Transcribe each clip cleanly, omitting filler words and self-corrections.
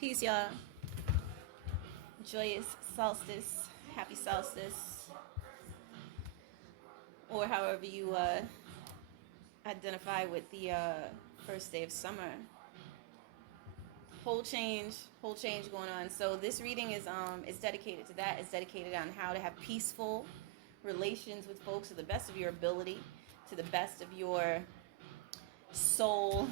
Peace, y'all. Joyous Solstice. Happy Solstice. Or however you identify with the first day of summer. Whole change going on. So this reading is dedicated to that. It's dedicated on how to have peaceful relations with folks to the best of your ability, to the best of your soul.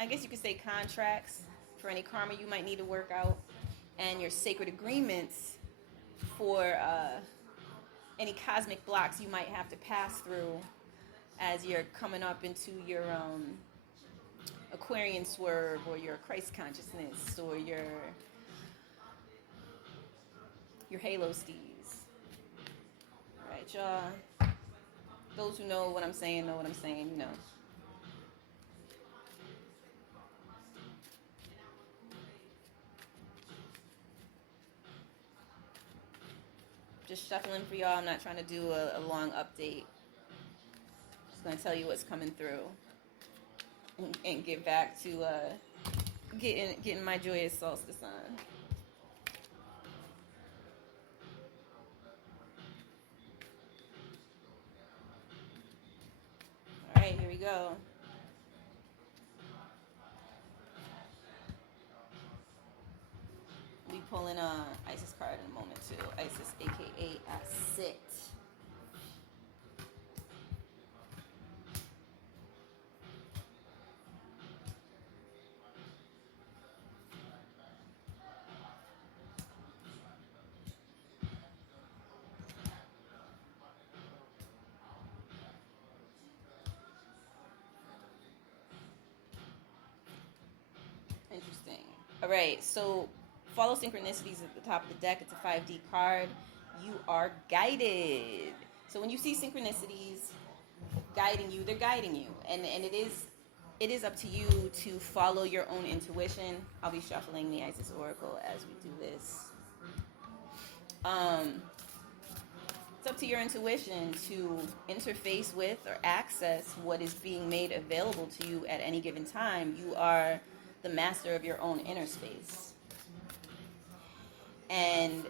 I guess you could say contracts for any karma you might need to work out, and your sacred agreements for any cosmic blocks you might have to pass through as you're coming up into your Aquarian swerve, or your Christ consciousness, or your halo steeds. All right, y'all. Those who know what I'm saying know what I'm saying, you know. Just shuffling for y'all. I'm not trying to do a long update. Just going to tell you what's coming through. And get back to getting my joyous solstice on. All right, here we go. We'll be pulling Isis card in a moment too. Isis, aka Asit. Interesting. All right, so follow synchronicities at the top of the deck. It's a 5D card. You are guided. So when you see synchronicities guiding you, they're guiding you, and it is up to you to follow your own intuition. I'll be shuffling the Isis Oracle as we do this. It's up to your intuition to interface with or access what is being made available to you at any given time. You are the master of your own inner space. And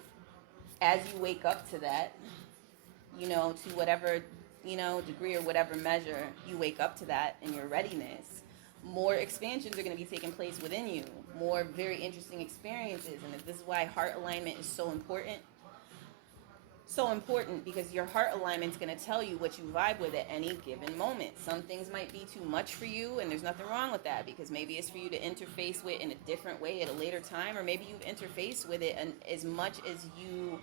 as you wake up to that, to whatever, degree or whatever measure you wake up to that in your readiness, more expansions are going to be taking place within you, more very interesting experiences. And this is why heart alignment is so important. So important, because your heart alignment is going to tell you what you vibe with at any given moment. Some things might be too much for you, and there's nothing wrong with that, because maybe it's for you to interface with in a different way at a later time, or maybe you've interfaced with it as much as you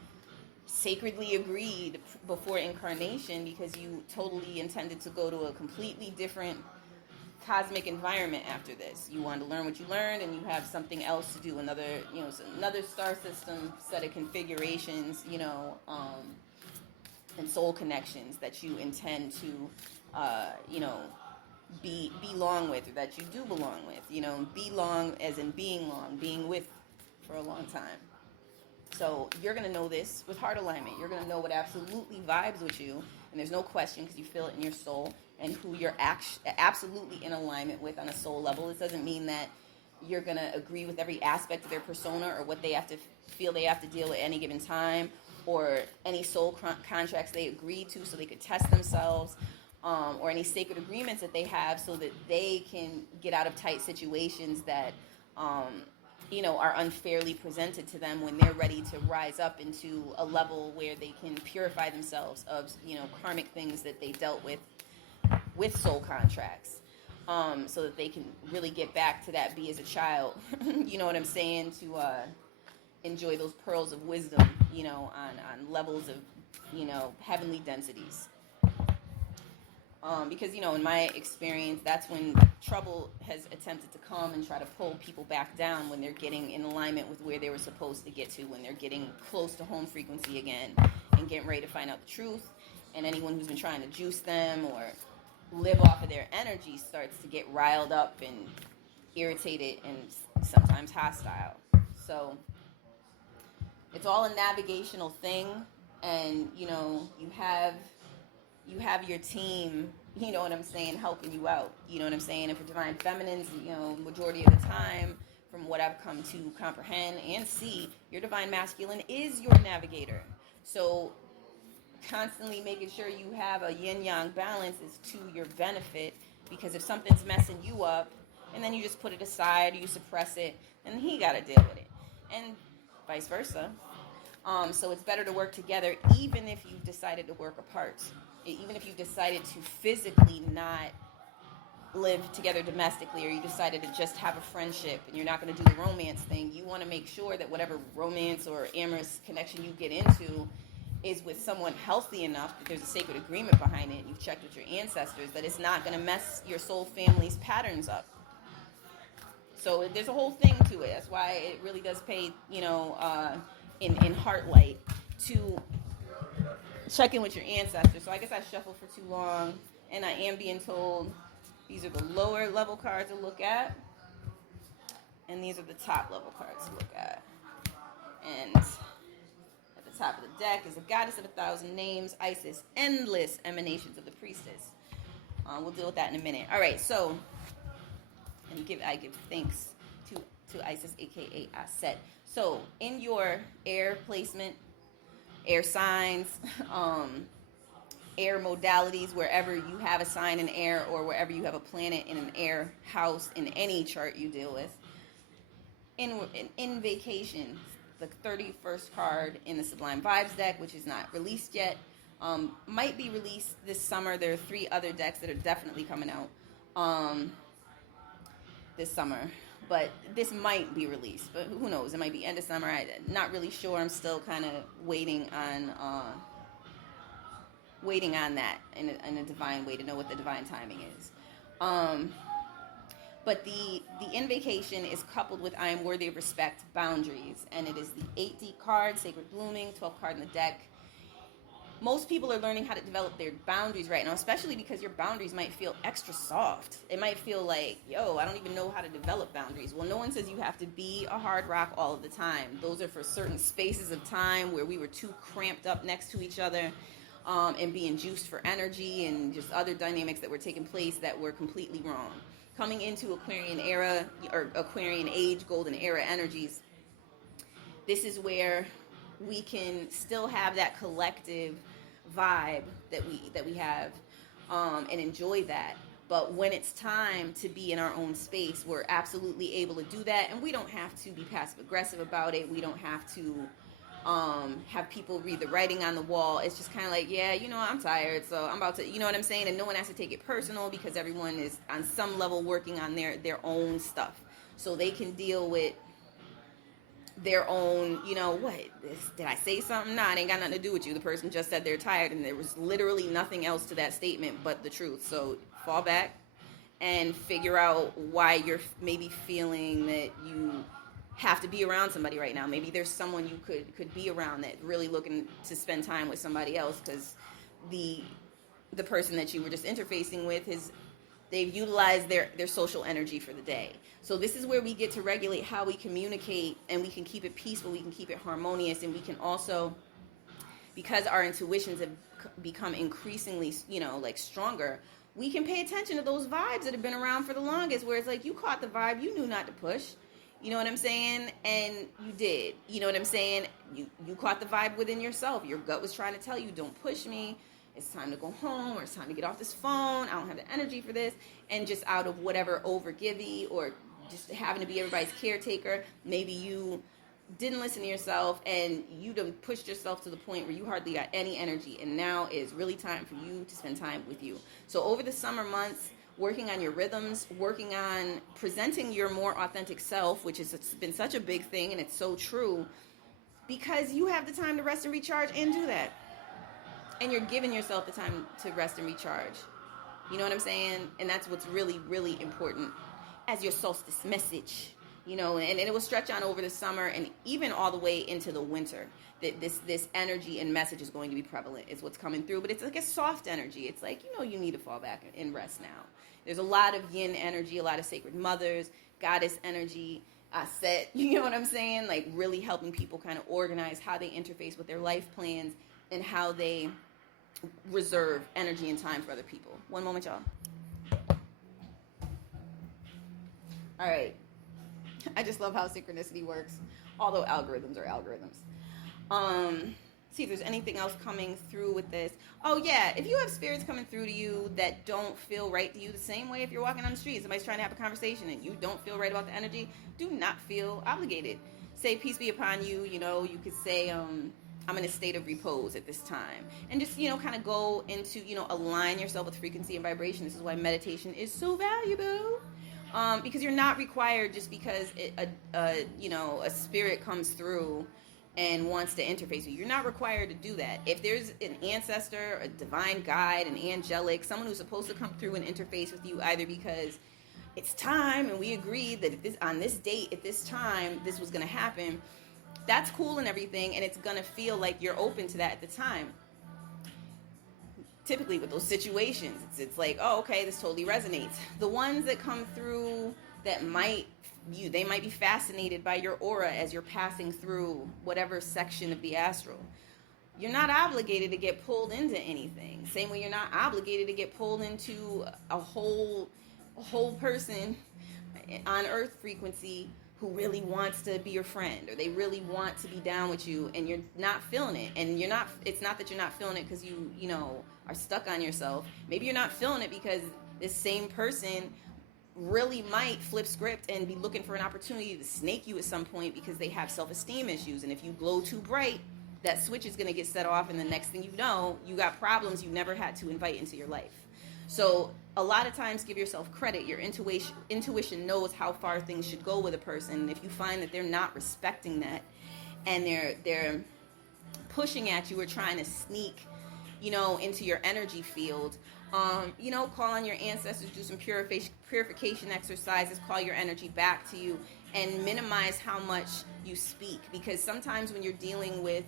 sacredly agreed before incarnation, because you totally intended to go to a completely different cosmic environment after this. You wanted to learn what you learned, and you have something else to do, another star system set of configurations, and soul connections that you intend to belong with, or that you do belong with, belong as in being long, being with for a long time. So you're going to know this with heart alignment. You're going to know what absolutely vibes with you, and there's no question, because you feel it in your soul, and who you're absolutely in alignment with on a soul level. This doesn't mean that you're going to agree with every aspect of their persona, or what they have to feel they have to deal with at any given time, or any soul contracts they agreed to so they could test themselves, or any sacred agreements that they have so that they can get out of tight situations that are unfairly presented to them, when they're ready to rise up into a level where they can purify themselves of karmic things that they dealt with soul contracts, so that they can really get back to that be as a child. You know what I'm saying? To enjoy those pearls of wisdom, on levels of heavenly densities. Because in my experience, that's when trouble has attempted to come and try to pull people back down, when they're getting in alignment with where they were supposed to get to, when they're getting close to home frequency again and getting ready to find out the truth. And anyone who's been trying to juice them or live off of their energy starts to get riled up and irritated and sometimes hostile. So it's all a navigational thing, and you have your team you know what I'm saying, helping you out, you know what I'm saying. And for divine feminines, you know, majority of the time, from what I've come to comprehend and see, your divine masculine is your navigator. So constantly making sure you have a yin-yang balance is to your benefit, because if something's messing you up and then you just put it aside or you suppress it, then he got to deal with it, and vice versa. So it's better to work together, even if you've decided to work apart, even if you've decided to physically not live together domestically, or you decided to just have a friendship and you're not going to do the romance thing. You want to make sure that whatever romance or amorous connection you get into is with someone healthy enough that there's a sacred agreement behind it, and you've checked with your ancestors that it's not going to mess your soul family's patterns up. So there's a whole thing to it. That's why it really does pay, you know, in Heart Light, to check in with your ancestors. So I guess I shuffled for too long, and I am being told these are the lower level cards to look at, and these are the top level cards to look at. And at the top of the deck is the Goddess of 1,000 Names, Isis, endless emanations of the Priestess. We'll deal with that in a minute. All right, so I give thanks to Isis, aka Aset. So in your air placement, air signs, air modalities, wherever you have a sign in air, or wherever you have a planet in an air house in any chart you deal with. In vacation, the 31st card in the Sublime Vibes deck, which is not released yet, might be released this summer. There are 3 other decks that are definitely coming out this summer, but this might be released, but who knows, it might be end of summer. I'm not really sure. I'm still kind of waiting on that in a divine way to know what the divine timing is. But the invocation is coupled with I am worthy of respect, boundaries, and it is the 8D card, Sacred Blooming, 12th card in the deck. Most people are learning how to develop their boundaries right now, especially because your boundaries might feel extra soft. It might feel like, yo, I don't even know how to develop boundaries. Well, no one says you have to be a hard rock all of the time. Those are for certain spaces of time where we were too cramped up next to each other, and being juiced for energy and just other dynamics that were taking place that were completely wrong. Coming into Aquarian era, or Aquarian age, golden era energies, this is where we can still have that collective vibe that we have, and enjoy that. But when it's time to be in our own space, we're absolutely able to do that, and we don't have to be passive aggressive about it. We don't have to have people read the writing on the wall. It's just kind of like, yeah, you know, I'm tired, so I'm about to, you know what I'm saying? And no one has to take it personal, because everyone is on some level working on their own stuff, so they can deal with their own, you know, did I say something? Nah, it ain't got nothing to do with you. The person just said they're tired, and there was literally nothing else to that statement but the truth. So fall back and figure out why you're maybe feeling that you have to be around somebody right now. Maybe there's someone you could be around that really looking to spend time with somebody else, because the person that you were just interfacing with they've utilized their social energy for the day. So this is where we get to regulate how we communicate, and we can keep it peaceful, we can keep it harmonious, and we can also, because our intuitions have become increasingly, you know, like stronger, we can pay attention to those vibes that have been around for the longest, where it's like you caught the vibe, you knew not to push. You know what I'm saying? And you did. You know what I'm saying? You caught the vibe within yourself. Your gut was trying to tell you, don't push me. It's time to go home, or it's time to get off this phone. I don't have the energy for this. And just out of whatever overgivey, or just having to be everybody's caretaker, maybe you didn't listen to yourself, and you done pushed yourself to the point where you hardly got any energy. And now is really time for you to spend time with you. So over the summer months, working on your rhythms, working on presenting your more authentic self, which has been such a big thing, and it's so true, because you have the time to rest and recharge and do that. And you're giving yourself the time to rest and recharge. You know what I'm saying? And that's what's really, really important as your solstice message. You know, and it will stretch on over the summer and even all the way into the winter. That this energy and message is going to be prevalent. It's what's coming through, but it's like a soft energy. It's like, you know, you need to fall back and rest now. There's a lot of yin energy, a lot of sacred mothers, goddess energy, Aset, you know what I'm saying? Like really helping people kind of organize how they interface with their life plans, and how they reserve energy and time for other people. One moment, y'all. All right. I just love how synchronicity works, although algorithms are algorithms. See if there's anything else coming through with this. Oh, yeah. If you have spirits coming through to you that don't feel right to you, the same way if you're walking on the street, somebody's trying to have a conversation and you don't feel right about the energy, do not feel obligated. Say, peace be upon you. You know, you could say, I'm in a state of repose at this time. And just, you know, kind of go into, you know, align yourself with frequency and vibration. This is why meditation is so valuable. Because you're not required just because a spirit comes through and wants to interface with you. You're not required to do that. If there's an ancestor, a divine guide, an angelic, someone who's supposed to come through and interface with you, either because it's time and we agreed that on this date, at this time, this was going to happen, that's cool and everything, and it's going to feel like you're open to that at the time. Typically with those situations, it's like, oh, okay, this totally resonates. The ones that come through that they might be fascinated by your aura as you're passing through whatever section of the astral. You're not obligated to get pulled into anything. Same way you're not obligated to get pulled into a whole person on Earth frequency who really wants to be your friend, or they really want to be down with you, and you're not feeling it. And it's not that you're not feeling it because you know are stuck on yourself. Maybe you're not feeling it because this same person really might flip script and be looking for an opportunity to snake you at some point because they have self-esteem issues. And if you glow too bright, that switch is going to get set off, and the next thing you know, you got problems you never had to invite into your life. So a lot of times, give yourself credit. Your intuition knows how far things should go with a person. And if you find that they're not respecting that, and they're pushing at you or trying to sneak, you know, into your energy field, you know, call on your ancestors, do some purification exercises, call your energy back to you, and minimize how much you speak. Because sometimes when you're dealing with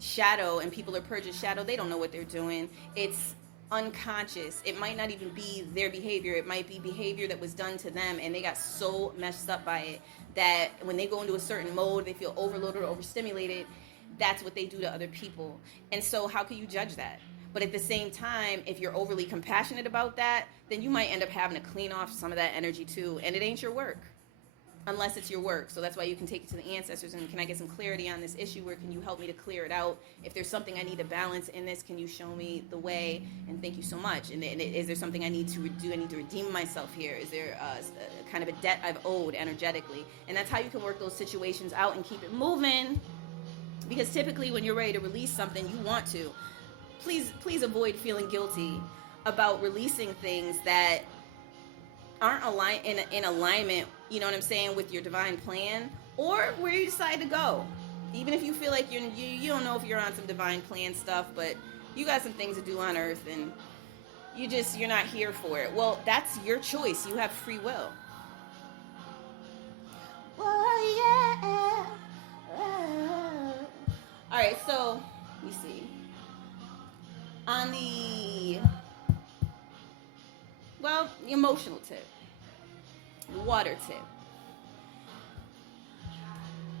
shadow and people are purging shadow, they don't know what they're doing. It's unconscious. It might not even be their behavior. It might be behavior that was done to them, and they got so messed up by it that when they go into a certain mode, they feel overloaded or overstimulated. That's what they do to other people. And so how can you judge that? But at the same time, if you're overly compassionate about that, then you might end up having to clean off some of that energy too, and it ain't your work unless it's your work. So that's why you can take it to the ancestors and, can I get some clarity on this issue? Where can you help me to clear it out? If there's something I need to balance in this, can you show me the way? And thank you so much. And is there something I need to do? I need to redeem myself here. Is there a kind of a debt I've owed energetically? And that's how you can work those situations out and keep it moving. Because typically when you're ready to release something, you want to. Please avoid feeling guilty about releasing things that aren't in alignment, you know what I'm saying, with your divine plan, or where you decide to go. Even if you feel like you don't know if you're on some divine plan stuff, but you got some things to do on Earth and you're not here for it. Well, that's your choice. You have free will. Oh, yeah. All right, so let me see. On the emotional tip, water tip,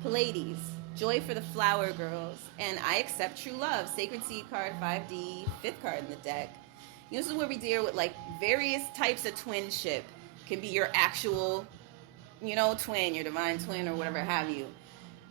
Pleiades, joy for the flower girls, and I accept true love, sacred seed card, 5D, 5th card in the deck. This is where we deal with like various types of twinship. Can be your actual, twin, your divine twin, or whatever have you.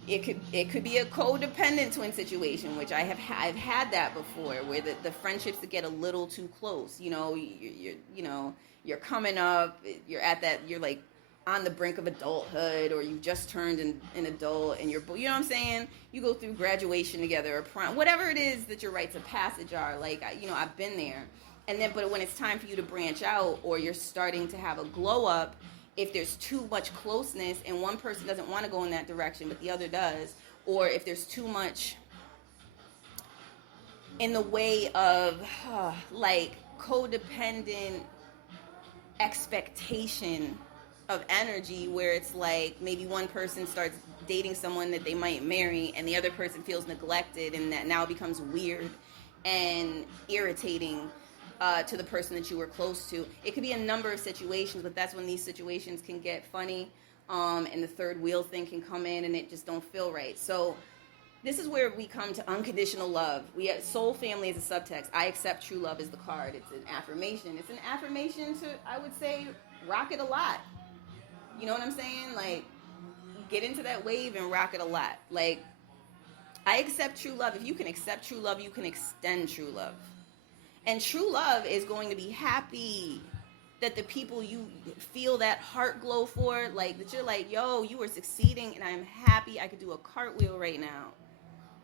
It could be a codependent twin situation, which I've had that before, where the friendships that get a little too close. You're coming up, you're like on the brink of adulthood, or you've just turned an adult, and you know what I'm saying? You go through graduation together, or prom, whatever it is that your rites of passage are. Like, I've been there. And then, but when it's time for you to branch out, or you're starting to have a glow up, if there's too much closeness and one person doesn't want to go in that direction but the other does, or if there's too much in the way of like codependent expectation of energy, where it's like maybe one person starts dating someone that they might marry and the other person feels neglected, and that now becomes weird and irritating to the person that you were close to. It could be a number of situations, but that's when these situations can get funny, and the third wheel thing can come in and it just don't feel right. So this is where we come to unconditional love. We have soul family as a subtext. I accept true love as the card. It's an affirmation. It's an affirmation to, I would say, rock it a lot. You know what I'm saying? Like, get into that wave and rock it a lot. Like, I accept true love. If you can accept true love, you can extend true love. And true love is going to be happy that the people you feel that heart glow for, like, that you're like, yo, you are succeeding and I'm happy I could do a cartwheel right now.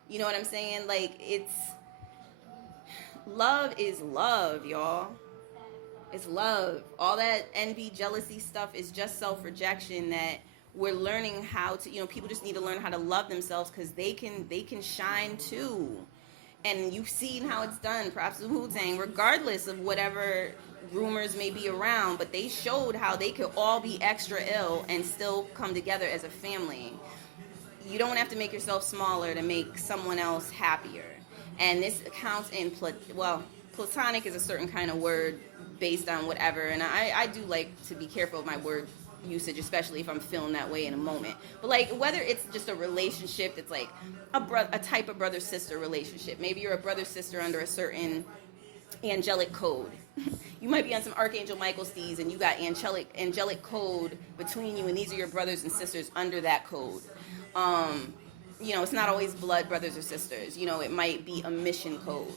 You know what I'm saying? Like, it's, love is love, y'all. It's love. All that envy, jealousy stuff is just self-rejection that we're learning how to, people just need to learn how to love themselves because they can shine too. And you've seen how it's done, props to Wu-Tang, regardless of whatever rumors may be around, but they showed how they could all be extra ill and still come together as a family. You don't have to make yourself smaller to make someone else happier. And this counts in, platonic is a certain kind of word based on whatever, and I do like to be careful of my word usage, especially if I'm feeling that way in a moment. But like, whether it's just a relationship that's like a type of brother-sister relationship. Maybe you're a brother-sister under a certain angelic code. You might be on some Archangel Michael steez and you got angelic code between you, and these are your brothers and sisters under that code. It's not always blood brothers or sisters. It might be a mission code.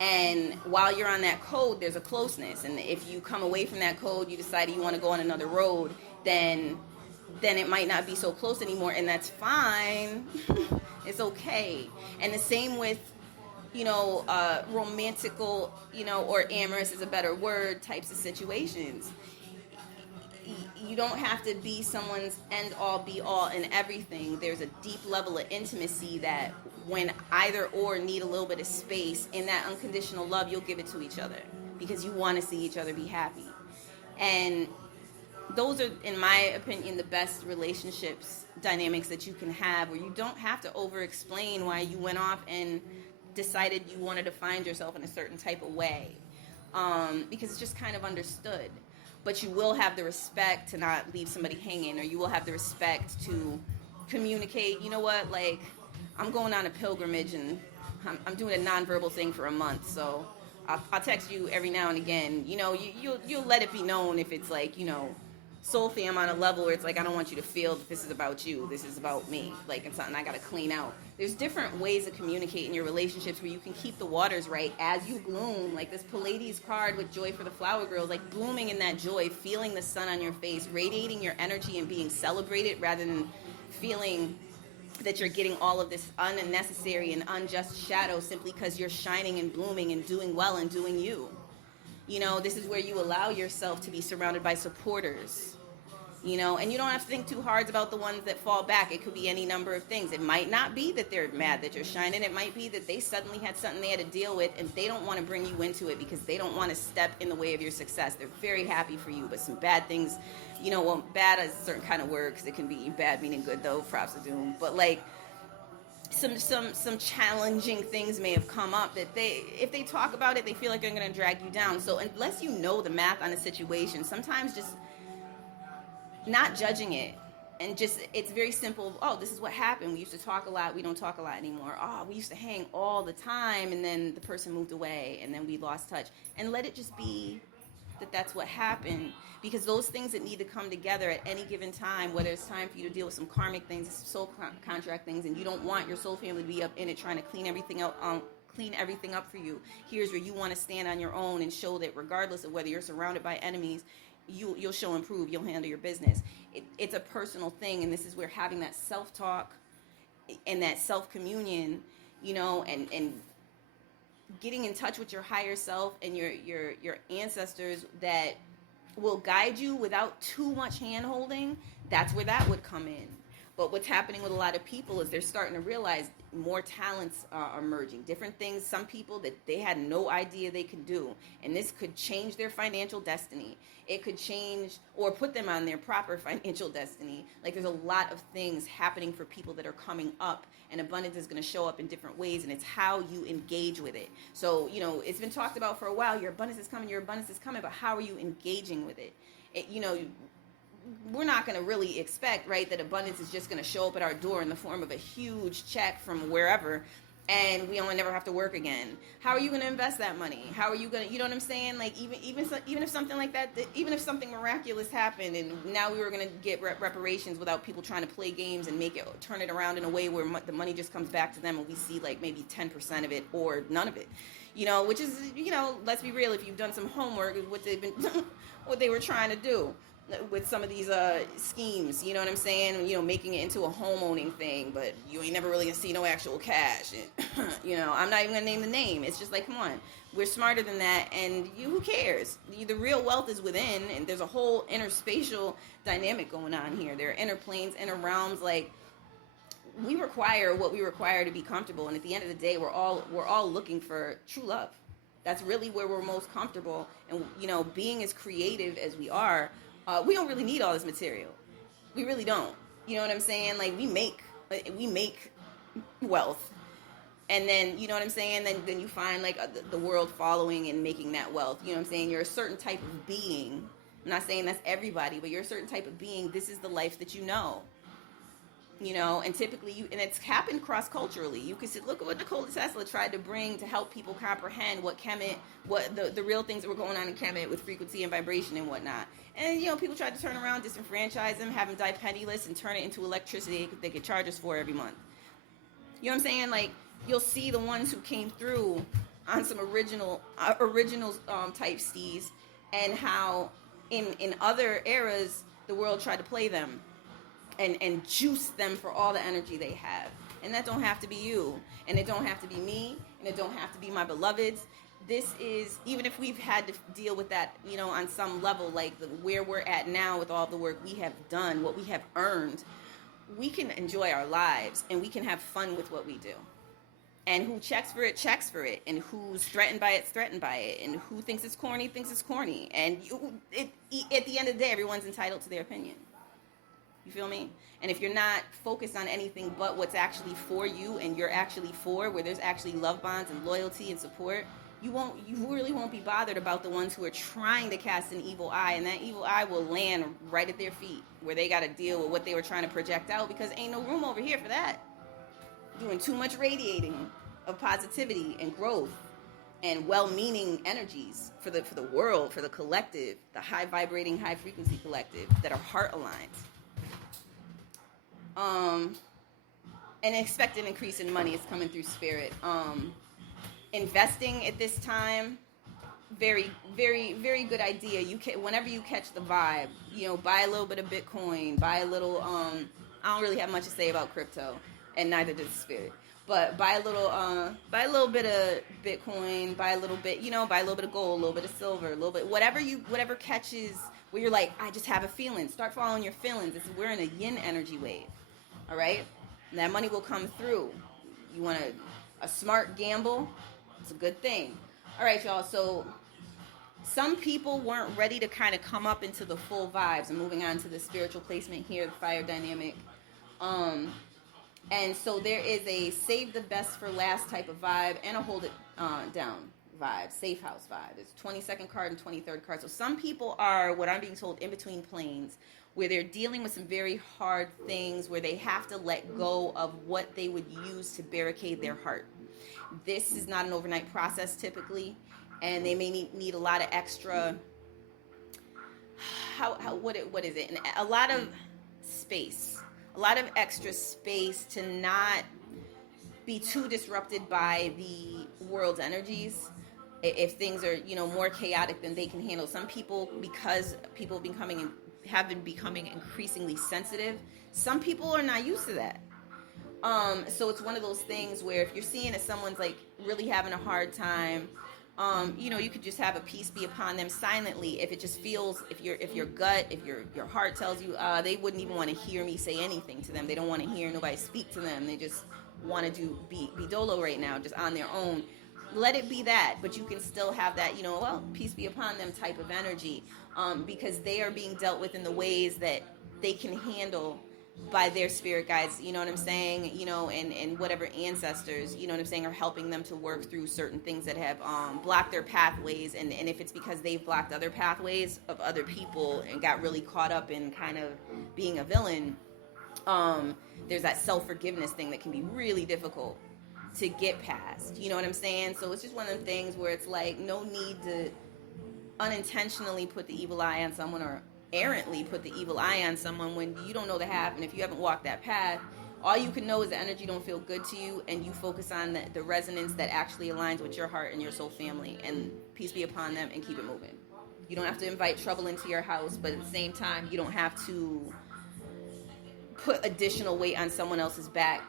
And while you're on that code, there's a closeness. And if you come away from that code, you decide you want to go on another road, then it might not be so close anymore, and that's fine. It's okay. And the same with, romantical, or amorous is a better word, types of situations. You don't have to be someone's end all be all in everything. There's a deep level of intimacy that when either or need a little bit of space, in that unconditional love, you'll give it to each other because you want to see each other be happy. And those are, in my opinion, the best relationships dynamics that you can have, where you don't have to over-explain why you went off and decided you wanted to find yourself in a certain type of way, because it's just kind of understood. But you will have the respect to not leave somebody hanging, or you will have the respect to communicate, you know what, like, I'm going on a pilgrimage and I'm doing a nonverbal thing for a month, so I'll text you every now and again. You'll let it be known if it's like, soul fam on a level where it's like, I don't want you to feel that this is about you, this is about me, like it's something I gotta clean out. There's different ways of communicating your relationships where you can keep the waters right as you bloom, like this Pleiades card with Joy for the Flower Girls, like blooming in that joy, feeling the sun on your face, radiating your energy and being celebrated rather than feeling that you're getting all of this unnecessary and unjust shadow simply because you're shining and blooming and doing well and doing you. This is where you allow yourself to be surrounded by supporters, and you don't have to think too hard about the ones that fall back. It could be any number of things. It might not be that they're mad that you're shining. It might be that they suddenly had something they had to deal with and they don't want to bring you into it because they don't want to step in the way of your success. They're very happy for you, but some bad things, bad is a certain kind of word because it can be bad meaning good though, props to doom, but like, some challenging things may have come up that if they talk about it, they feel like they're going to drag you down. So unless you know the math on a situation, sometimes just not judging it, and just, it's very simple. Oh, this is what happened. We used to talk a lot. We don't talk a lot anymore. Oh, we used to hang all the time, and then the person moved away, and then we lost touch. And let it just be that that's what happened, because those things that need to come together at any given time, whether it's time for you to deal with some karmic things, soul contract things, and you don't want your soul family to be up in it trying to clean everything up for you. Here's where you want to stand on your own and show that regardless of whether you're surrounded by enemies, you'll show and prove, you'll handle your business. It's a personal thing, and this is where having that self-talk and that self-communion, and getting in touch with your higher self and your ancestors that will guide you without too much hand-holding, that's where that would come in. But what's happening with a lot of people is they're starting to realize more talents are emerging. Different things, some people that they had no idea they could do. And this could change their financial destiny. It could change or put them on their proper financial destiny. Like, there's a lot of things happening for people that are coming up, and abundance is going to show up in different ways, and it's how you engage with it. So, it's been talked about for a while. Your abundance is coming, but how are you engaging with it? we're not going to really expect, right, that abundance is just going to show up at our door in the form of a huge check from wherever, and we only never have to work again. How are you going to invest that money? How are you going to, you know what I'm saying? Like, even if something like that, even if something miraculous happened and now we were going to get reparations without people trying to play games and turn it around in a way where the money just comes back to them and we see like maybe 10% of it or none of it, you know, which is, you know, let's be real, if you've done some homework, what they were trying to do with some of these schemes, you know what I'm saying? You know, making it into a home owning thing, but you ain't never really gonna see no actual cash. And, you know, I'm not even gonna name the name. It's just like, come on, we're smarter than that, and who cares? The real wealth is within, and there's a whole interspatial dynamic going on here. There are inner planes, inner realms. Like, we require what we require to be comfortable, and at the end of the day, we're all looking for true love. That's really where we're most comfortable, and you know, being as creative as we are. We don't really need all this material. We really don't. You know what I'm saying? Like, we make wealth. And then, you know what I'm saying? Then you find, like, the world following and making that wealth. You know what I'm saying? You're a certain type of being. I'm not saying that's everybody, but you're a certain type of being. This is the life that you know. You know, and typically, and it's happened cross-culturally. You can see, look at what Nikola Tesla tried to bring to help people comprehend what the real things that were going on in Kemet with frequency and vibration and whatnot. And, you know, people tried to turn around, disenfranchise them, have them die penniless, and turn it into electricity they could charge us for every month. You know what I'm saying? Like, you'll see the ones who came through on some original type steez, and how in other eras, the world tried to play them. And juice them for all the energy they have. And that don't have to be you. And it don't have to be me. And it don't have to be my beloveds. This is, even if we've had to deal with that, you know, on some level, like where we're at now with all the work we have done, what we have earned, we can enjoy our lives and we can have fun with what we do. And who checks for it. And who's threatened by it's threatened by it. And who thinks it's corny, thinks it's corny. And at the end of the day, everyone's entitled to their opinion. You feel me? And if you're not focused on anything but what's actually for you and you're actually for, where there's actually love bonds and loyalty and support, you really won't be bothered about the ones who are trying to cast an evil eye, and that evil eye will land right at their feet where they got to deal with what they were trying to project out, because ain't no room over here for that. Doing too much radiating of positivity and growth and well-meaning energies for the world, for the collective, the high vibrating, high frequency collective that are heart aligned. And expect an increase in money is coming through spirit. Investing at this time, very, very, very good idea. Whenever you catch the vibe, you know, buy a little bit of Bitcoin, buy a little, I don't really have much to say about crypto, and neither does the spirit. But buy a little bit of Bitcoin, buy a little bit of gold, a little bit of silver, a little bit, whatever catches where you're like, I just have a feeling. Start following your feelings. We're in a yin energy wave. All right? And that money will come through. You want a smart gamble? It's a good thing. All right, y'all. So some people weren't ready to kind of come up into the full vibes. I'm moving on to the spiritual placement here, the fire dynamic. And so there is a save the best for last type of vibe and a hold it down vibe, safe house vibe. It's 22nd card and 23rd card. So some people are, what I'm being told, in between planes, where they're dealing with some very hard things, where they have to let go of what they would use to barricade their heart. This is not an overnight process typically, and they may need a lot of extra, what is it? And a lot of space, a lot of extra space to not be too disrupted by the world's energies. If things are, you know, more chaotic than they can handle. Some people, because people have been becoming increasingly sensitive, some people are not used to that. So it's one of those things where if you're seeing that someone's like really having a hard time, you know, you could just have a peace be upon them silently. If it just feels, if your gut, if your heart tells you, they wouldn't even want to hear me say anything to them. They don't want to hear nobody speak to them. They just want to be dolo right now, just on their own. Let it be that, but you can still have that, you know, well, peace be upon them type of energy, because they are being dealt with in the ways that they can handle by their spirit guides, you know what I'm saying, you know, and whatever ancestors, you know what I'm saying, are helping them to work through certain things that have blocked their pathways, and if it's because they've blocked other pathways of other people and got really caught up in kind of being a villain, there's that self-forgiveness thing that can be really difficult to get past, you know what I'm saying? So it's just one of them things where it's like, no need to unintentionally put the evil eye on someone, or errantly put the evil eye on someone when you don't know the half, and if you haven't walked that path, all you can know is the energy don't feel good to you, and you focus on the resonance that actually aligns with your heart and your soul family, and peace be upon them, and keep it moving. You don't have to invite trouble into your house, but at the same time, you don't have to put additional weight on someone else's back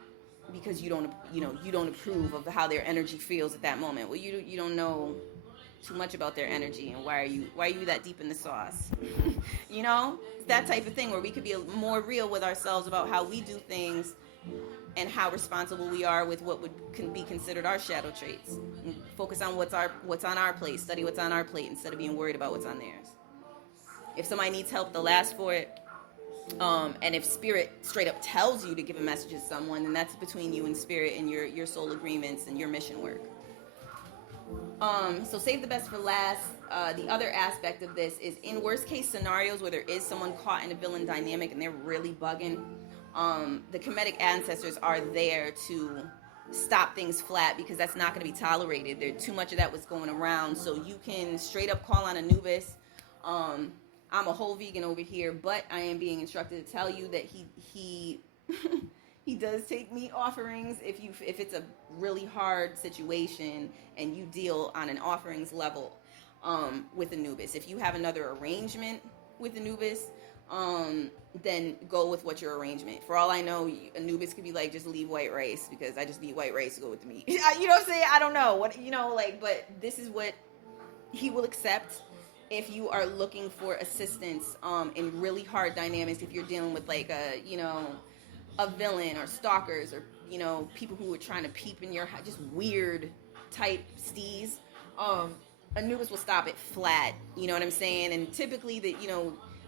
because you don't approve of how their energy feels at that moment. Well, you don't know too much about their energy, and why are you that deep in the sauce? You know, it's that type of thing where we could be more real with ourselves about how we do things and how responsible we are with what can be considered our shadow traits. And focus on what's on our plate, study what's on our plate instead of being worried about what's on theirs. If somebody needs help, they'll ask for it. And if spirit straight up tells you to give a message to someone, then that's between you and spirit and your soul agreements and your mission work. So save the best for last. The other aspect of this is, in worst case scenarios where there is someone caught in a villain dynamic and they're really bugging, the Kemetic ancestors are there to stop things flat, because that's not going to be tolerated. There's too much of that was going around. So you can straight up call on Anubis. I'm a whole vegan over here, but I am being instructed to tell you that he he does take meat offerings if it's a really hard situation and you deal on an offerings level with Anubis. If you have another arrangement with Anubis, then go with what your arrangement. For all I know, Anubis could be like, just leave white rice because I just need white rice to go with the meat. You know what I'm saying? I don't know what, you know, like, but this is what he will accept. If you are looking for assistance in really hard dynamics, if you're dealing with like a villain or stalkers, or people who are trying to peep in your house, just weird type steez, Anubis will stop it flat. You know what I'm saying? And typically,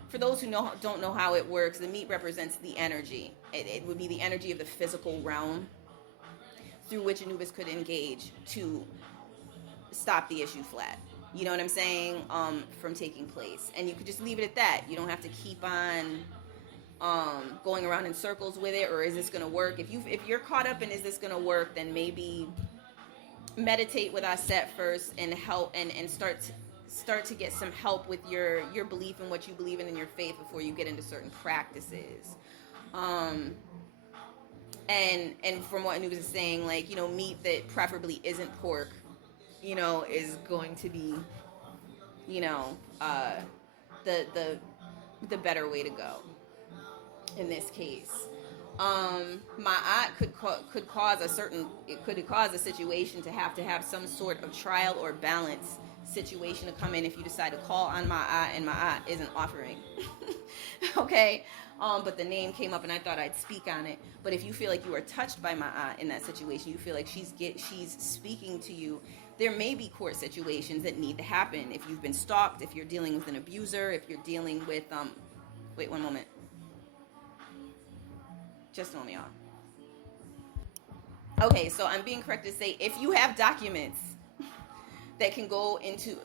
for those who don't know how it works, the meat represents the energy. It would be the energy of the physical realm through which Anubis could engage to stop the issue flat. You know what I'm saying? From taking place. And you could just leave it at that. You don't have to keep on going around in circles with it, or is this going to work? If you're caught up in is this going to work, then maybe meditate with Aset first and help and start to get some help with your belief in what you believe in your faith before you get into certain practices. And from what Anubis is saying, like, meat that preferably isn't pork, is going to be, the better way to go in this case. Ma'at could cause a situation to have some sort of trial or balance situation to come in if you decide to call on Ma'at and Ma'at isn't offering. Okay? But the name came up and I thought I'd speak on it. But if you feel like you are touched by Ma'at in that situation, you feel like she's speaking to you, there may be court situations that need to happen. If you've been stalked, if you're dealing with an abuser, if you're dealing with, wait one moment. Just a moment, y'all. Okay, so I'm being correct to say, if you have documents that can go into,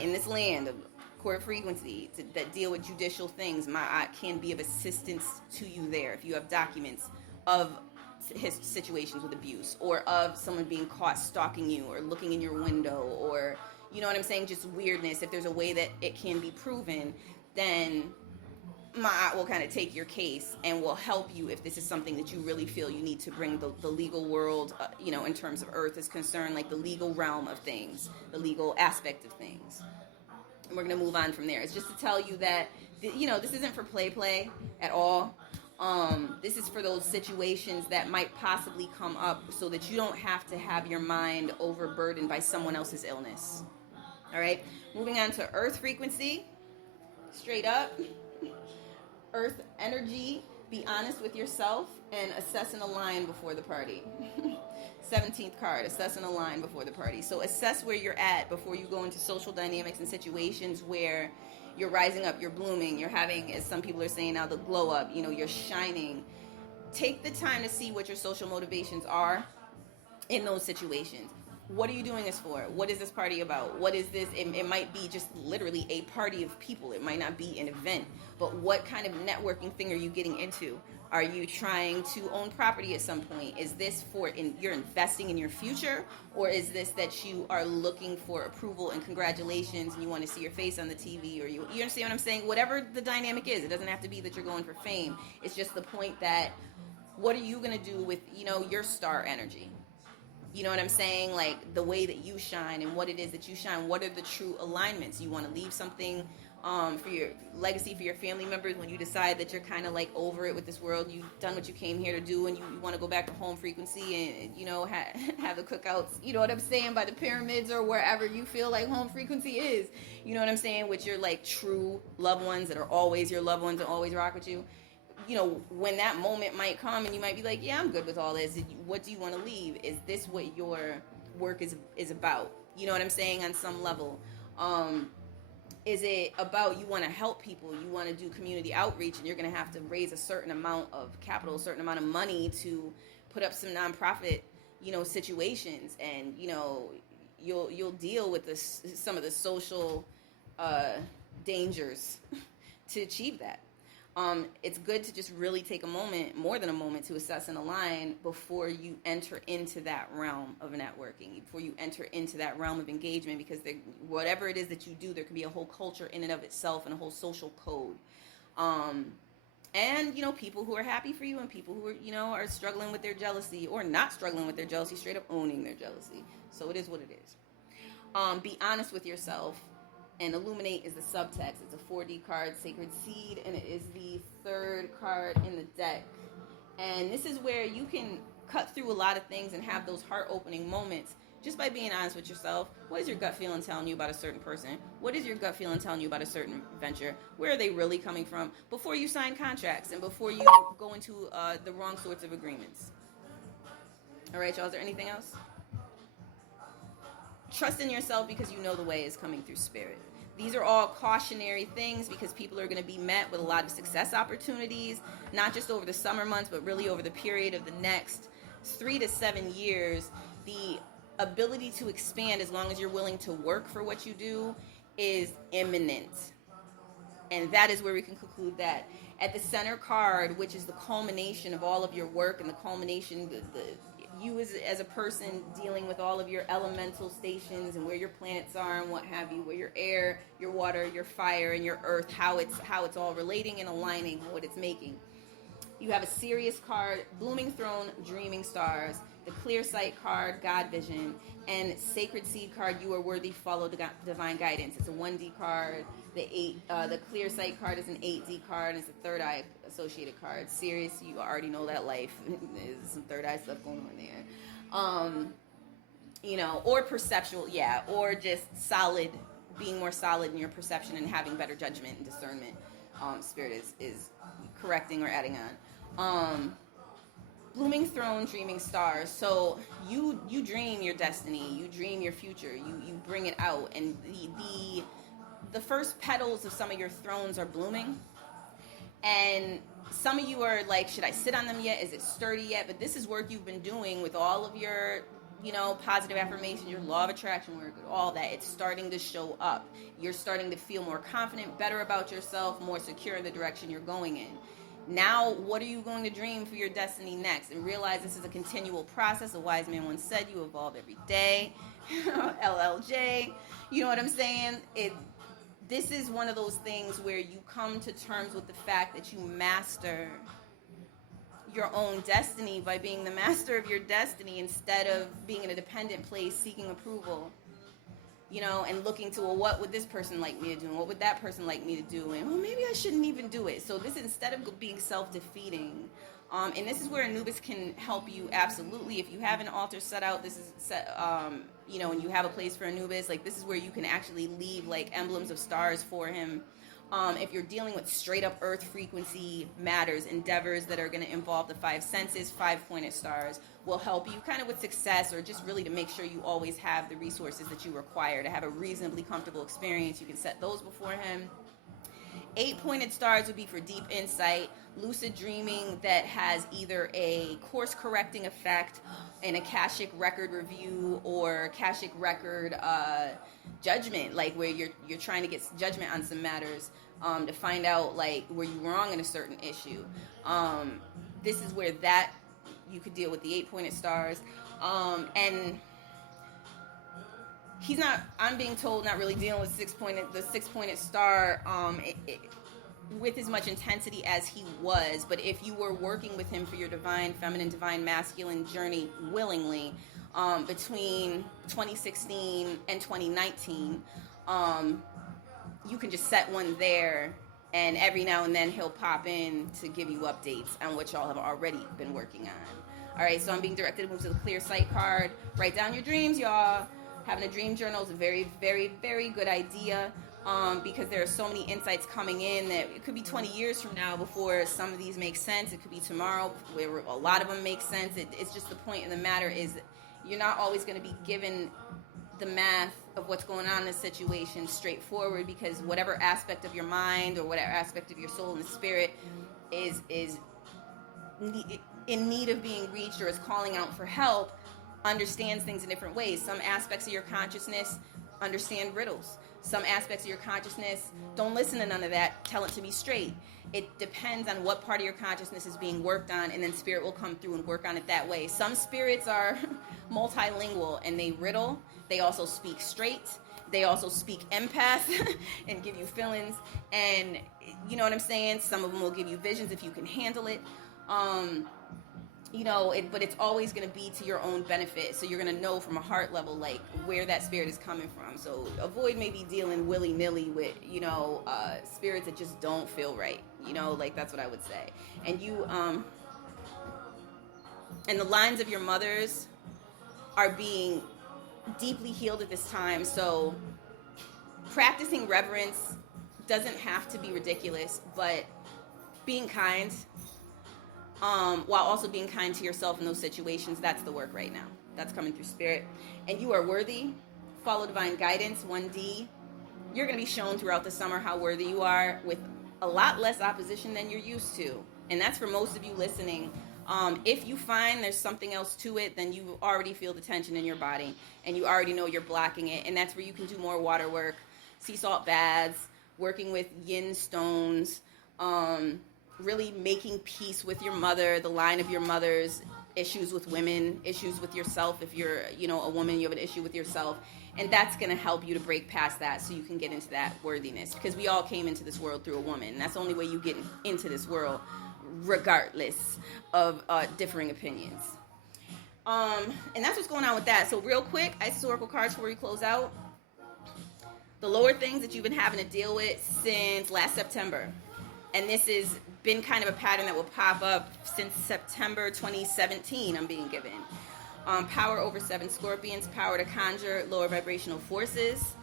in this land of court frequency that deal with judicial things, Ma'at can be of assistance to you there. If you have documents of his situations with abuse, or of someone being caught stalking you or looking in your window, or you know what I'm saying, just weirdness, if there's a way that it can be proven, then Ma'at will kind of take your case and will help you if this is something that you really feel you need to bring the legal world, in terms of Earth is concerned, like the legal realm of things, the legal aspect of things. And we're going to move on from there. It's just to tell you that, this isn't for play at all. This is for those situations that might possibly come up so that you don't have to have your mind overburdened by someone else's illness. All right? Moving on to Earth frequency. Straight up. Earth energy. Be honest with yourself and assess and align before the party. 17th card. Assess and align before the party. So assess where you're at before you go into social dynamics and situations where you're rising up, you're blooming, you're having, as some people are saying now, the glow up, you're shining. Take the time to see what your social motivations are in those situations. What are you doing this for? What is this party about? What is this? It might be just literally a party of people. It might not be an event. But what kind of networking thing are you getting into? Are you trying to own property at some point? Is this you're investing in your future? Or is this that you are looking for approval and congratulations and you want to see your face on the TV? Or you understand what I'm saying? Whatever the dynamic is, it doesn't have to be that you're going for fame. It's just the point that what are you going to do with, your star energy? You know what I'm saying? Like the way that you shine and what it is that you shine. What are the true alignments? You want to leave something for your legacy, for your family members when you decide that you're kind of like over it with this world. You've done what you came here to do and you want to go back to home frequency and, have the cookouts, you know what I'm saying, by the pyramids or wherever you feel like home frequency is. You know what I'm saying? With your like true loved ones that are always your loved ones and always rock with you. When that moment might come and you might be like, yeah, I'm good with all this. What do you want to leave? Is this what your work is about? You know what I'm saying? On some level. Is it about you want to help people? You want to do community outreach and you're going to have to raise a certain amount of capital, a certain amount of money to put up some nonprofit, situations. And, you'll deal with some of the social dangers to achieve that. It's good to just really take a moment, more than a moment, to assess and align before you enter into that realm of networking, before you enter into that realm of engagement, because whatever it is that you do, there can be a whole culture in and of itself and a whole social code. And, people who are happy for you and people who are, are struggling with their jealousy or not struggling with their jealousy, straight up owning their jealousy. So it is what it is. Be honest with yourself. And Illuminate is the subtext. It's a 4D card, Sacred Seed, and it is the third card in the deck. And this is where you can cut through a lot of things and have those heart-opening moments just by being honest with yourself. What is your gut feeling telling you about a certain person? What is your gut feeling telling you about a certain venture? Where are they really coming from? Before you sign contracts and before you go into the wrong sorts of agreements. All right, y'all, is there anything else? Trust in yourself because you know the way is coming through spirit. These are all cautionary things because people are going to be met with a lot of success opportunities, not just over the summer months, but really over the period of the next 3 to 7 years. The ability to expand, as long as you're willing to work for what you do, is imminent. And that is where we can conclude that. At the center card, which is the culmination of all of your work and the culmination, you as a person dealing with all of your elemental stations and where your planets are and what have you, where your air, your water, your fire, and your earth, how it's all relating and aligning, what it's making. You have a Sirius card, Blooming Throne, Dreaming Stars, the Clear Sight card, God Vision, and Sacred Seed card, You Are Worthy, Follow Divine Guidance. It's a 1D card. The Clear Sight card is an 8D card, and it's a third eye associated card. Sirius, you already know that life. There's some third eye stuff going on there. Or perceptual, or just solid, being more solid in your perception and having better judgment and discernment. Spirit is correcting or adding on. Blooming Throne, Dreaming Stars. So you dream your destiny, you dream your future, you bring it out, and the first petals of some of your thrones are blooming, and some of you are like, should I sit on them yet? Is it sturdy yet? But this is work you've been doing with all of your positive affirmations, your law of attraction work, all that. It's starting to show up. You're starting to feel more confident, better about yourself, more secure in the direction you're going in. Now, what are you going to dream for your destiny next? And realize this is a continual process. A wise man once said, you evolve every day. LLJ. You know what I'm saying? This is one of those things where you come to terms with the fact that you master your own destiny by being the master of your destiny instead of being in a dependent place seeking approval. And looking to, well, what would this person like me to do? And what would that person like me to do? And, well, maybe I shouldn't even do it. So this, instead of being self-defeating, and this is where Anubis can help you absolutely. If you have an altar set out, this is set, and you have a place for Anubis, like this is where you can actually leave like emblems of stars for him. If you're dealing with straight up earth frequency matters, endeavors that are going to involve the 5 senses, 5-pointed stars will help you kind of with success, or just really to make sure you always have the resources that you require to have a reasonably comfortable experience. You can set those before him. 8-pointed stars would be for deep insight, lucid dreaming that has either a course correcting effect, an Akashic record review, or Akashic record judgment, like where you're trying to get judgment on some matters, to find out like were you wrong in a certain issue. This is where that you could deal with the 8-pointed stars, and he's not, I'm being told, not really dealing with the 6-pointed star with as much intensity as he was. But if you were working with him for your divine feminine, divine masculine journey willingly, between 2016 and 2019, you can just set one there, and every now and then he'll pop in to give you updates on what y'all have already been working on. All right, so I'm being directed to move to the clear sight card. Write down your dreams, y'all. Having a dream journal is a very, very, very good idea, because there are so many insights coming in that it could be 20 years from now before some of these make sense. It could be tomorrow where a lot of them make sense. It's just the point of the matter is you're not always going to be given the math of what's going on in a situation straightforward, because whatever aspect of your mind or whatever aspect of your soul and spirit is in need of being reached or is calling out for help understands things in different ways. Some aspects of your consciousness understand riddles. Some aspects of your consciousness don't listen to none of that, tell it to be straight. It depends on what part of your consciousness is being worked on, and then spirit will come through and work on it that way. Some spirits are multilingual and they riddle. They also speak straight. They also speak empath and give you feelings. And you know what I'm saying? Some of them will give you visions if you can handle it. But it's always going to be to your own benefit. So you're going to know from a heart level, like, where that spirit is coming from. So avoid maybe dealing willy-nilly with, spirits that just don't feel right. That's what I would say. And and the lines of your mothers are being deeply healed at this time. So practicing reverence doesn't have to be ridiculous, but being kind, while also being kind to yourself in those situations, that's the work right now. That's coming through spirit. And you are worthy. Follow divine guidance, 1D. You're going to be shown throughout the summer how worthy you are with a lot less opposition than you're used to. And that's for most of you listening. If you find there's something else to it, then you already feel the tension in your body and you already know you're blocking it. And that's where you can do more water work, sea salt baths, working with yin stones, really making peace with your mother, the line of your mother's issues with women, issues with yourself. If you're, a woman, you have an issue with yourself. And that's going to help you to break past that so you can get into that worthiness. Because we all came into this world through a woman. And that's the only way you get into this world, regardless of differing opinions. And that's what's going on with that. So real quick, Isis Oracle cards before we close out. The lower things that you've been having to deal with since last September. And this has been kind of a pattern that will pop up since September 2017, I'm being given. Power over 7 scorpions, power to conjure lower vibrational forces.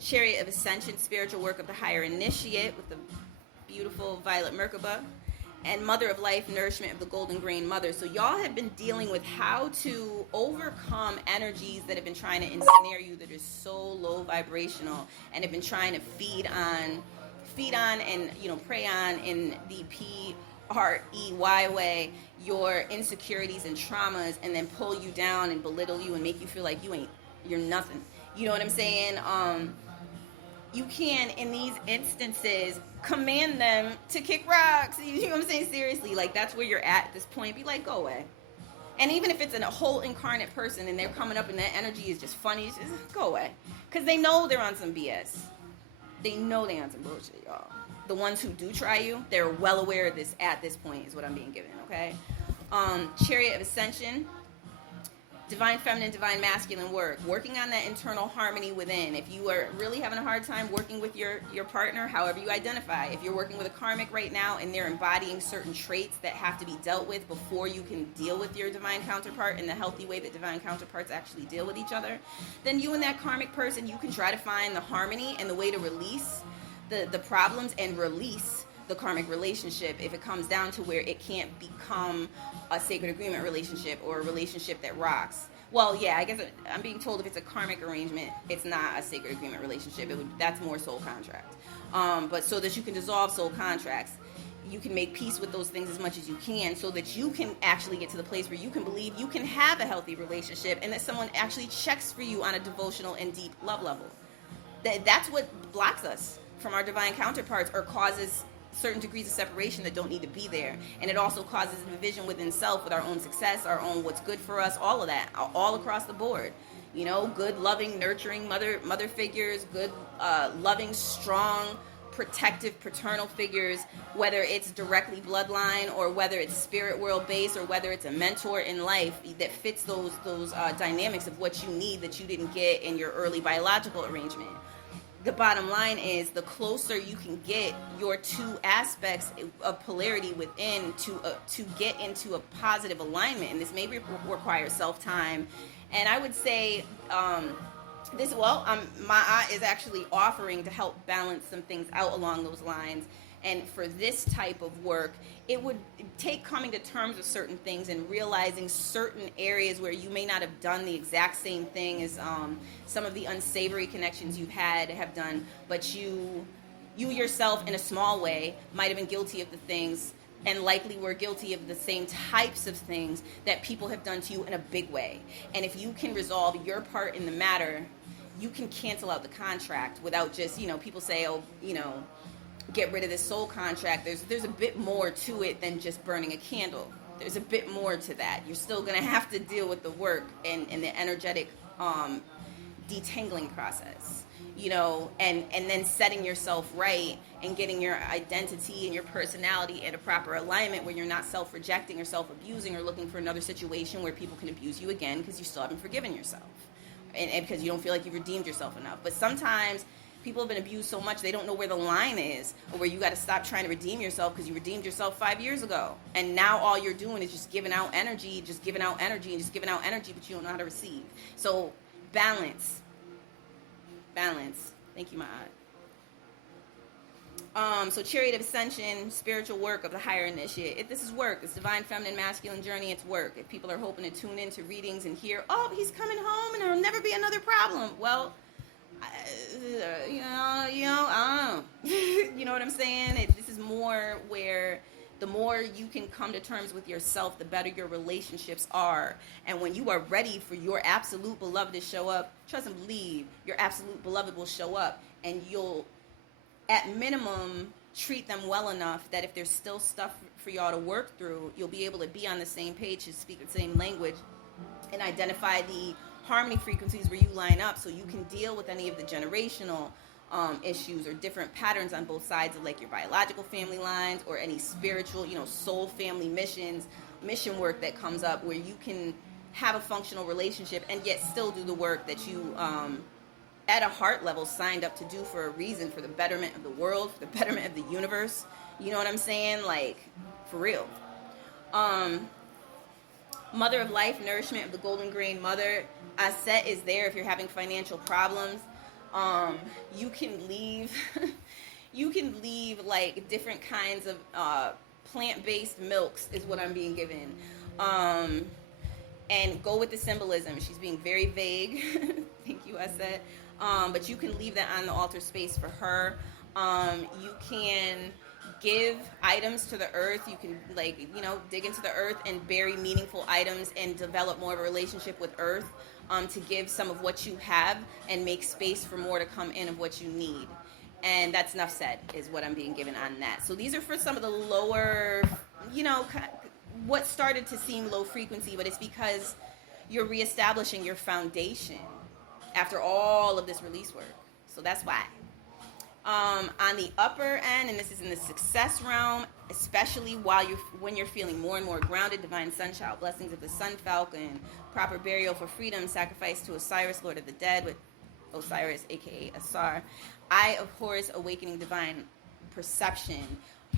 Chariot of Ascension, spiritual work of the higher initiate with the beautiful Violet Merkaba. And Mother of Life, nourishment of the golden grain mother. So y'all have been dealing with how to overcome energies that have been trying to ensnare you that are so low vibrational and have been trying to feed on and prey on in the PREY way your insecurities and traumas, and then pull you down and belittle you and make you feel like you're nothing. You know what I'm saying? You can, in these instances, command them to kick rocks. You know what I'm saying? Seriously, like, that's where you're at this point. Be like, go away. And even if it's a whole incarnate person and they're coming up and that energy is just funny, just go away. Because they know they're on some BS. They know they're on some bullshit, y'all. The ones who do try you, they're well aware of this at this point, is what I'm being given, okay? Chariot of Ascension. Divine feminine, divine masculine work. Working on that internal harmony within. If you are really having a hard time working with your partner, however you identify. If you're working with a karmic right now and they're embodying certain traits that have to be dealt with before you can deal with your divine counterpart in the healthy way that divine counterparts actually deal with each other, then you and that karmic person, you can try to find the harmony and the way to release the problems and release the karmic relationship if it comes down to where it can't become a sacred agreement relationship or a relationship that rocks. Well, yeah, I guess I'm being told if it's a karmic arrangement, it's not a sacred agreement relationship. That's more soul contract. But so that you can dissolve soul contracts, you can make peace with those things as much as you can, so that you can actually get to the place where you can believe you can have a healthy relationship, and that someone actually checks for you on a devotional and deep love level. That's what blocks us from our divine counterparts, or causes certain degrees of separation that don't need to be there. And it also causes a division within self, with our own success, our own what's good for us, all of that, all across the board. You know, good, loving, nurturing mother figures, good, loving, strong, protective paternal figures, whether it's directly bloodline, or whether it's spirit world based, or whether it's a mentor in life that fits those dynamics of what you need that you didn't get in your early biological arrangement. The bottom line is, the closer you can get your two aspects of polarity within to get into a positive alignment, and this may require self-time. And I would say Ma'a is actually offering to help balance some things out along those lines. And for this type of work, it would take coming to terms with certain things and realizing certain areas where you may not have done the exact same thing as some of the unsavory connections you've have done, but you yourself in a small way might have been guilty of the things, and likely were guilty of the same types of things that people have done to you in a big way. And if you can resolve your part in the matter, you can cancel out the contract without just, people say, get rid of this soul contract. There's a bit more to it than just burning a candle. There's a bit more to that. You're still going to have to deal with the work and the energetic detangling process, and then setting yourself right and getting your identity and your personality in a proper alignment, where you're not self-rejecting or self-abusing or looking for another situation where people can abuse you again because you still haven't forgiven yourself, and because you don't feel like you've redeemed yourself enough. But sometimes people have been abused so much they don't know where the line is, or where you got to stop trying to redeem yourself because you redeemed yourself 5 years ago, and now all you're doing is just giving out energy, but you don't know how to receive. So balance. Thank you, my eye. So Chariot of Ascension, spiritual work of the higher initiate. If this is work, this divine feminine masculine journey, it's work. If people are hoping to tune into readings and hear, oh, he's coming home and there'll never be another problem, well, you know what I'm saying? This is more where the more you can come to terms with yourself, the better your relationships are. And when you are ready for your absolute beloved to show up, trust and believe, your absolute beloved will show up, and you'll, at minimum, treat them well enough that if there's still stuff for y'all to work through, you'll be able to be on the same page, to speak the same language, and identify the harmony frequencies where you line up, so you can deal with any of the generational issues or different patterns on both sides of, like, your biological family lines, or any spiritual, soul family mission work that comes up, where you can have a functional relationship and yet still do the work that you at a heart level signed up to do for a reason, for the betterment of the world, for the betterment of the universe. You know what I'm saying? Like, for real. Mother of life, nourishment of the golden grain mother. Aset is there if you're having financial problems. You can leave like different kinds of plant-based milks is what I'm being given. And go with the symbolism. She's being very vague. Thank you, Aset. But you can leave that on the altar space for her. You can give items to the earth. You can, dig into the earth and bury meaningful items and develop more of a relationship with earth, to give some of what you have and make space for more to come in of what you need. And that's enough said, is what I'm being given on that. So these are for some of the lower, what started to seem low frequency, but it's because you're reestablishing your foundation after all of this release work. So that's why. On the upper end, and this is in the success realm, especially when you're feeling more and more grounded, divine sunchild, blessings of the sun falcon, proper burial for freedom, sacrifice to Osiris, Lord of the Dead, with Osiris, aka Asar, Eye of Horus, awakening divine perception,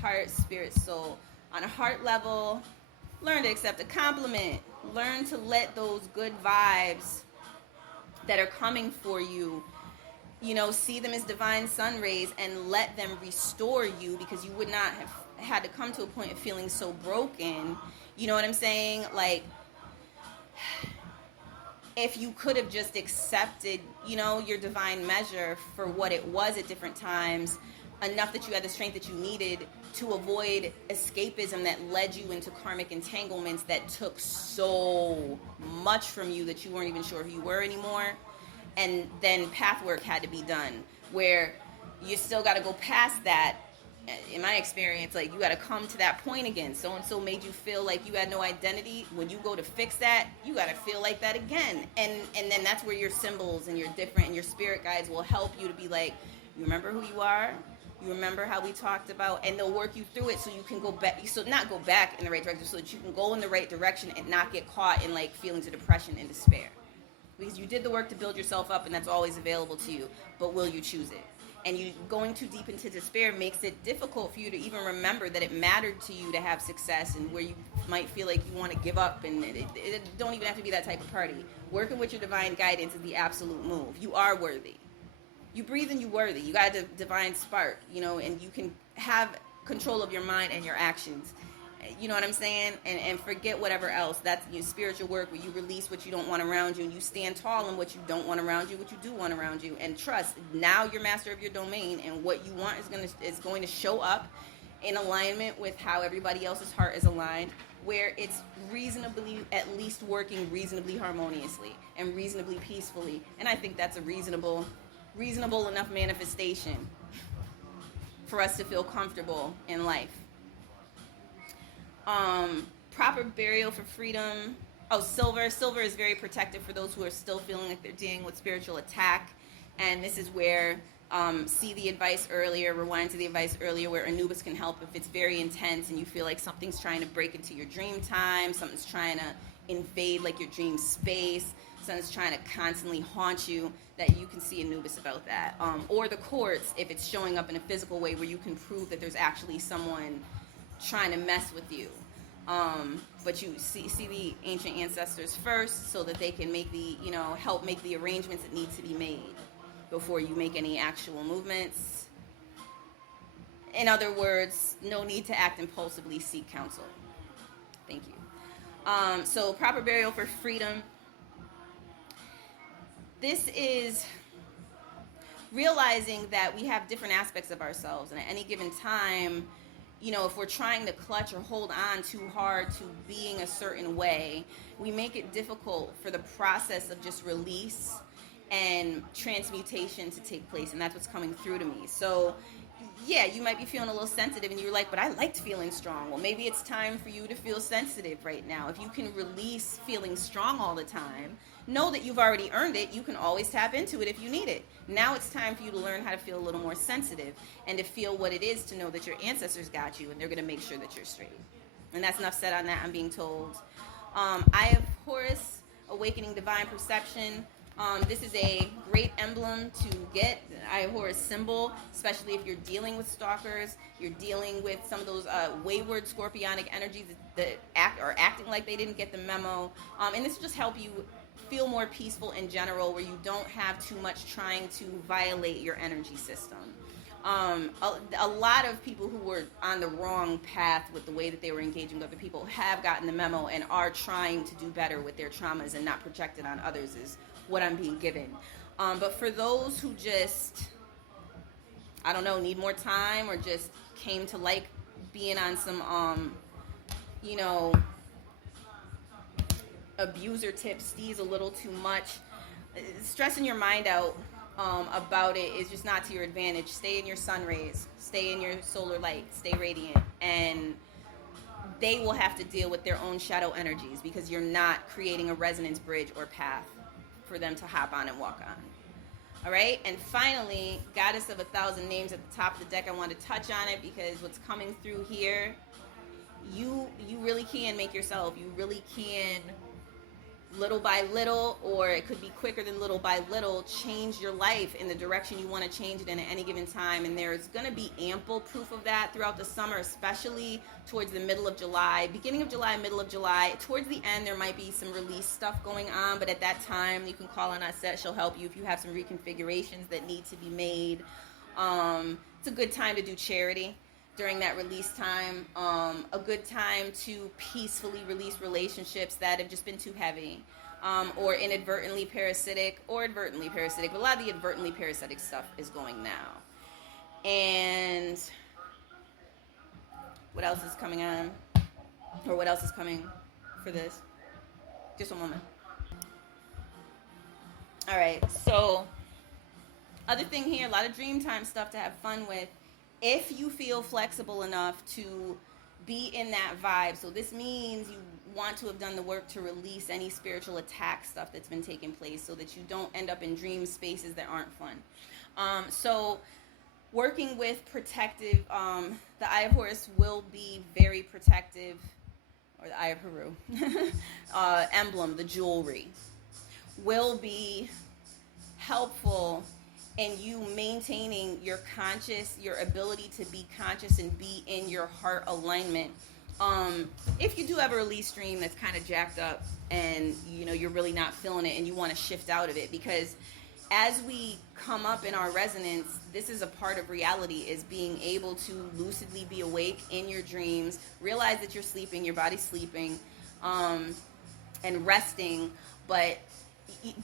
heart, spirit, soul. On a heart level, learn to accept a compliment. Learn to let those good vibes that are coming for you, see them as divine sun rays and let them restore you, because you would not have had to come to a point of feeling so broken. You know what I'm saying? Like, if you could have just accepted, you know, your divine measure for what it was at different times, enough that you had the strength that you needed to avoid escapism that led you into karmic entanglements that took so much from you that you weren't even sure who you were anymore. And then path work had to be done, where you still got to go past that. In my experience, like, you got to come to that point again. So and so made you feel like you had no identity. When you go to fix that, you got to feel like that again. And then that's where your symbols and your different and your spirit guides will help you to be like, you remember who you are? You remember how we talked about, and they'll work you through it so you can go back, so not go back in the right direction, so that you can go in the right direction and not get caught in like feelings of depression and despair. Because you did the work to build yourself up, and that's always available to you, but will you choose it? And you going too deep into despair makes it difficult for you to even remember that it mattered to you to have success, and where you might feel like you want to give up, and it don't even have to be that type of party. Working with your divine guidance is the absolute move. You are worthy. You breathe and you worthy. You got a divine spark, you know, and you can have control of your mind and your actions. You know what I'm saying? And forget whatever else. That's your spiritual work, where you release what you don't want around you, and you stand tall in what you don't want around you, what you do want around you, and trust. Now you're master of your domain, and what you want is going to show up in alignment with how everybody else's heart is aligned, where it's reasonably, at least working reasonably harmoniously and reasonably peacefully. And I think that's a reasonable enough manifestation for us to feel comfortable in life. Proper burial for freedom. Oh, silver. Silver is very protective for those who are still feeling like they're dealing with spiritual attack. And this is where, see the advice earlier, rewind to the advice earlier, where Anubis can help if it's very intense and you feel like something's trying to break into your dream time, something's trying to invade like your dream space, something's trying to constantly haunt you, that you can see Anubis about that. Or the courts, if it's showing up in a physical way where you can prove that there's actually someone trying to mess with you. But you see the ancient ancestors first, so that they can make the, you know, help make the arrangements that need to be made before you make any actual movements. In other words, no need to act impulsively, seek counsel. Thank you. So proper burial for freedom. This is realizing that we have different aspects of ourselves, and at any given time, you know, if we're trying to clutch or hold on too hard to being a certain way, we make it difficult for the process of just release and transmutation to take place. And that's what's coming through to me. So yeah, you might be feeling a little sensitive, and you're like, but I liked feeling strong. Well, maybe it's time for you to feel sensitive right now. If you can release feeling strong all the time, know that you've already earned it. You can always tap into it if you need it. Now it's time for you to learn how to feel a little more sensitive, and to feel what it is to know that your ancestors got you, and they're going to make sure that you're straight. And that's enough said on that, I'm being told. I have Horus, Awakening Divine Perception. This is a great emblem to get, the Eye of Horus symbol, especially if you're dealing with stalkers, you're dealing with some of those wayward scorpionic energies that are acting like they didn't get the memo. And this will just help you feel more peaceful in general, where you don't have too much trying to violate your energy system. A lot of people who were on the wrong path with the way that they were engaging with other people have gotten the memo and are trying to do better with their traumas and not project it on others, is what I'm being given. But for those who just, I don't know, need more time, or just came to like being on some, you know, abuser tips, steez a little too much, stressing your mind out about it is just not to your advantage. Stay in your sun rays, stay in your solar light, stay radiant, and they will have to deal with their own shadow energies, because you're not creating a resonance bridge or path for them to hop on and walk on. All right, and finally, Goddess of 1,000 Names at the top of the deck. I want to touch on it because what's coming through here, you really can make yourself. You really can, little by little, or it could be quicker than little by little, change your life in the direction you want to change it in at any given time. And there's going to be ample proof of that throughout the summer, especially towards the middle of July, beginning of July, middle of July. Towards the end, there might be some release stuff going on, but at that time, you can call on Aset. She'll help you if you have some reconfigurations that need to be made. It's a good time to do charity during that release time. A good time to peacefully release relationships that have just been too heavy. or inadvertently parasitic, or advertently parasitic. But a lot of the advertently parasitic stuff is going now. And what else is coming on? Or what else is coming for this? Just one moment. All right, so other thing here, a lot of dream time stuff to have fun with. If you feel flexible enough to be in that vibe, so this means you want to have done the work to release any spiritual attack stuff that's been taking place so that you don't end up in dream spaces that aren't fun. So working with protective, the Eye of Horus will be very protective, or the Eye of Heru, emblem, the jewelry, will be helpful in you maintaining your ability to be conscious and be in your heart alignment. If you do have a release stream that's kind of jacked up and you're really not feeling it and you want to shift out of it, because as we come up in our resonance, this is a part of reality, is being able to lucidly be awake in your dreams, realize that you're sleeping, your body's sleeping, and resting, but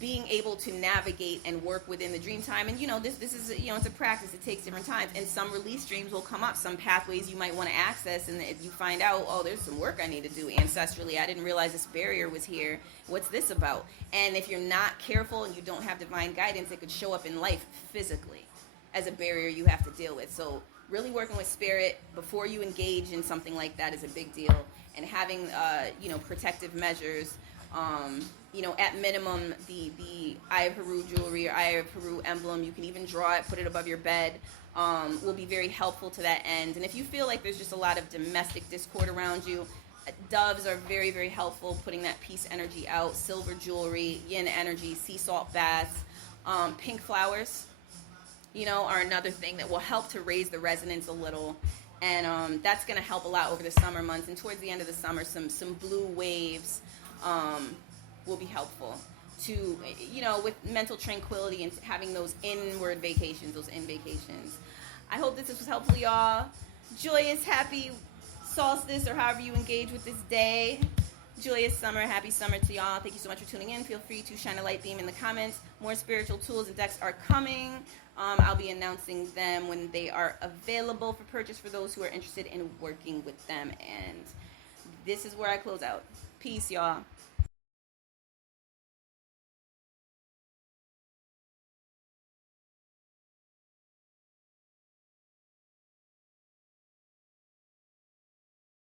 being able to navigate and work within the dream time. And this is it's a practice. It takes different times, and some release streams will come up, some pathways you might want to access, and if you find out, oh, there's some work I need to do ancestrally, I didn't realize this barrier was here, what's this about? And if you're not careful and you don't have divine guidance, it could show up in life physically as a barrier you have to deal with. So really working with spirit before you engage in something like that is a big deal, and having protective measures. At minimum, the Eye of Heru jewelry or Eye of Heru emblem, you can even draw it, put it above your bed, will be very helpful to that end. And if you feel like there's just a lot of domestic discord around you, doves are very, very helpful, putting that peace energy out. Silver jewelry, yin energy, sea salt baths, pink flowers, are another thing that will help to raise the resonance a little. And that's going to help a lot over the summer months. And towards the end of the summer, some blue waves will be helpful to, with mental tranquility and having those inward vacations, those in vacations. I hope this was helpful, y'all. Joyous, happy solstice, or however you engage with this day. Joyous summer, happy summer to y'all. Thank you so much for tuning in. Feel free to shine a light beam in the comments. More spiritual tools and decks are coming. I'll be announcing them when they are available for purchase for those who are interested in working with them. And this is where I close out. Peace, y'all.